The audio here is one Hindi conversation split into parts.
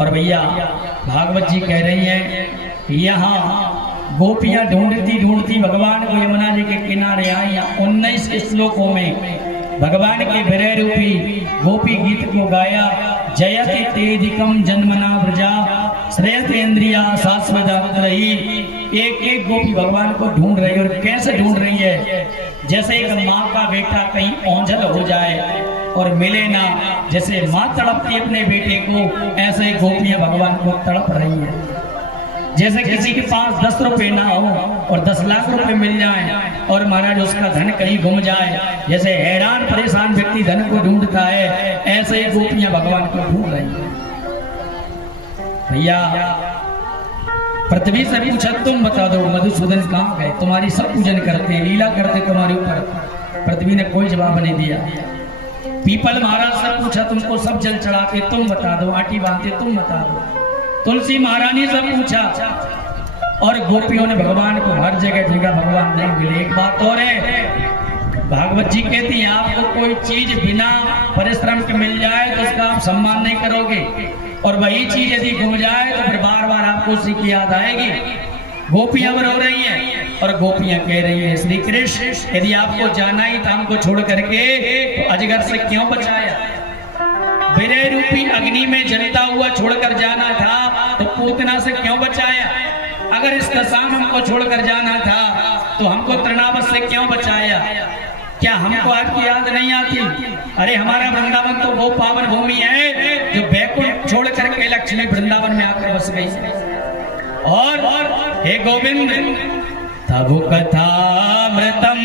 और भैया भागवत जी कह रही हैं यहाँ गोपियां ढूंढती ढूंढती भगवान को यमुना जी के किनारे आई। 19 श्लोकों में भगवान के विरह रूपी गोपी गीत को गाया। जयति तेधिकम जन्मना व्रजा श्रेयत इंद्रिया शाश्वत रही। एक एक गोपी भगवान को ढूंढ रही है। और कैसे ढूंढ रही है? जैसे एक माँ का बेटा कहीं ओंझल हो जाए और मिले ना, जैसे माँ तड़पती अपने बेटे को, ऐसे ही गोपियां भगवान को तड़प रही है। जैसे किसी के पास 10 रुपए ना हो और 10 लाख रुपए मिल जाए और महाराज उसका धन कहीं गुम जाए, जैसे हैरान परेशान व्यक्ति धन को ढूंढता है, ऐसे ही गोपियां भगवान को ढूंढ रही है। भैया पृथ्वी से पूछा तुम बता दो मधुसूदन कहाँ गए? तुम्हारी सब पूजन करते हैं, लीला करते तुम्हारे ऊपर। पृथ्वी ने कोई जवाब नहीं दिया। पीपल महाराज से पूछा तुमको सब जल चढ़ाते, तुम बता दो। आटी बांधते, तुम बता दो। तुलसी महारानी से पूछा और गोपियों ने भगवान को हर जगह ढूंढा, भगवान नहीं मिले। एक बात और है, भागवत जी कहती है आपको कोई चीज बिना परिश्रम के मिल जाए तो उसका आप सम्मान नहीं करोगे, और वही चीज यदि गुम जाए तो फिर बार बार आपको उसी की याद आएगी। गोपियां रो रही हैं और गोपियां कह रही हैं श्री कृष्ण यदि आपको जाना ही था हमको छोड़ करके तो अजगर से क्यों बचाया? विरह रूपी अग्नि में जलता हुआ छोड़कर जाना था तो पूतना से क्यों बचाया? अगर इस दशा में हमको छोड़कर जाना था तो हमको तृणावत से क्यों बचाया? क्या हमको आपकी याद नहीं आती? अरे हमारा वृंदावन तो वो पावन भूमि है जो बैकुंठ छोड़ करके लक्ष्मी वृंदावन में आकर बस गई। और हे गोविंद तब कथामृतम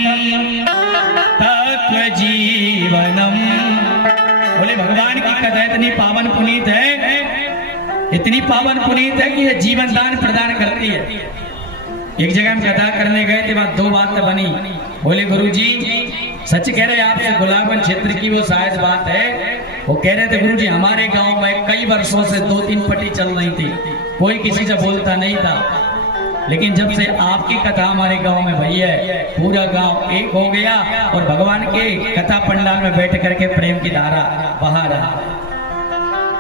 तत्व जीवनम। बोले भगवान की कथा इतनी पावन पुनीत है, इतनी पावन पुनीत है कि ये जीवन दान प्रदान करती है। एक जगह हम कथा करने गए थे, बात 2 बात बनी। बोले गुरुजी सच कह रहे आपसे गुलाबगंज क्षेत्र की वो शायद बात है। वो कह रहे थे गुरुजी हमारे गांव में कई वर्षों से 2-3 पट्टी चल रही थी, कोई किसी से बोलता नहीं था, लेकिन जब से आपकी कथा हमारे गांव में भई है पूरा गांव एक हो गया और भगवान के कथा पंडाल में बैठ करके प्रेम की धारा बहा रहा।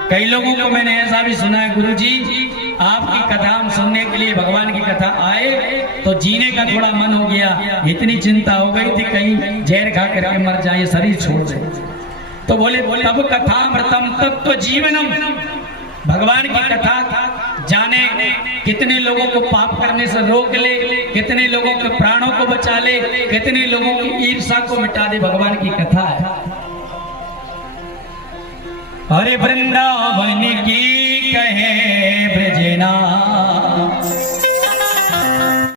कई लोगों को मैंने ऐसा भी सुना है गुरुजी आपकी कथा हम सुनने के लिए भगवान की कथा आए तो जीने का थोड़ा मन हो गया, इतनी चिंता हो गई थी कहीं जहर खा करके मर जाए, शरीर छोड़ दे। तो बोले तब कथामृतम तत्व जीवनम। भगवान की कथा जाने कितने लोगों को पाप करने से रोक ले, कितने लोगों के प्राणों को बचा ले, कितने लोगों की ईर्ष्या को मिटा दे, भगवान की कथा है। अरे वृंदावन